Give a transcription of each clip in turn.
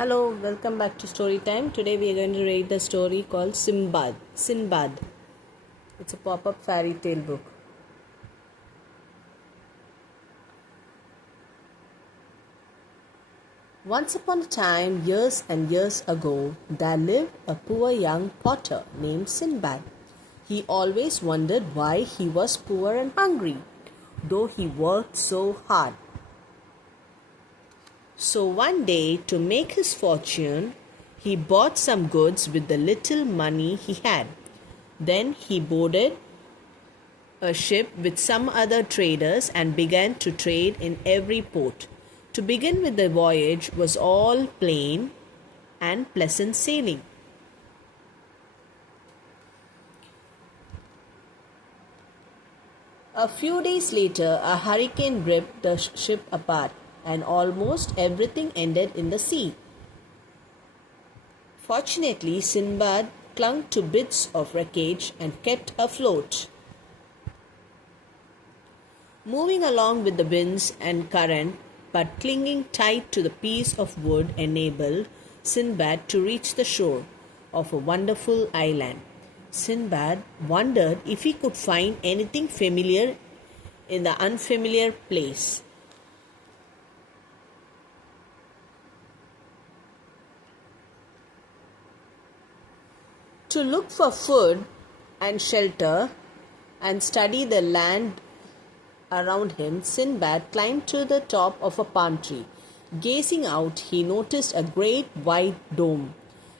Hello, welcome back to Story Time. Today we are going to read the story called Sinbad. Sinbad. It's a pop-up fairy tale book. Once upon a time, years and years ago, there lived a poor young potter named Sinbad. He always wondered why he was poor and hungry, though he worked so hard. So one day, to make his fortune, he bought some goods with the little money he had. Then he boarded a ship with some other traders and began to trade in every port. To begin with, the voyage was all plain and pleasant sailing. A few days later, a hurricane ripped the ship apart, and almost everything ended in the sea. Fortunately, Sinbad clung to bits of wreckage and kept afloat. Moving along with the winds and current, but clinging tight to the piece of wood enabled Sinbad to reach the shore of a wonderful island. Sinbad wondered if he could find anything familiar in the unfamiliar place. To look for food and shelter and study the land around him, Sinbad climbed to the top of a palm tree. Gazing out, he noticed a great white dome.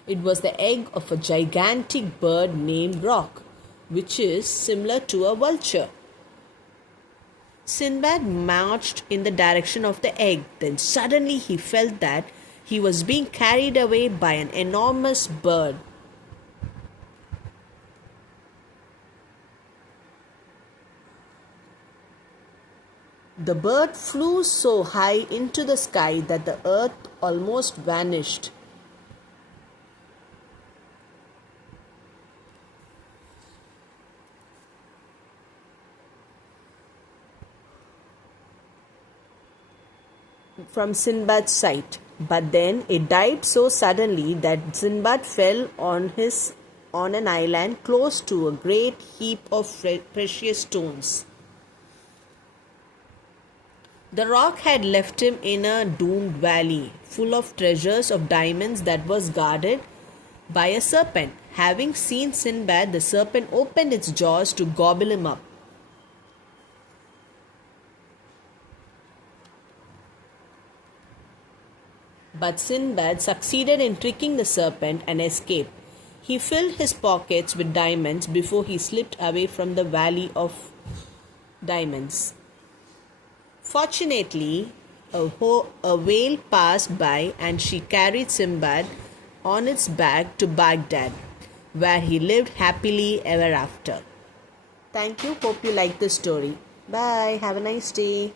It was the egg of a gigantic bird named Roc, which is similar to a vulture. Sinbad marched in the direction of the egg. Then suddenly he felt that he was being carried away by an enormous bird. The bird flew so high into the sky that the earth almost vanished. From Sinbad's sight. But then it died so suddenly that Sinbad fell on an island close to a great heap of precious stones. The rock had left him in a doomed valley, full of treasures of diamonds that was guarded by a serpent. Having seen Sinbad, the serpent opened its jaws to gobble him up. But Sinbad succeeded in tricking the serpent and escaped. He filled his pockets with diamonds before he slipped away from the valley of diamonds. Fortunately, a whale passed by and she carried Sinbad on its back to Baghdad, where he lived happily ever after. Thank you. Hope you like this story. Bye. Have a nice day.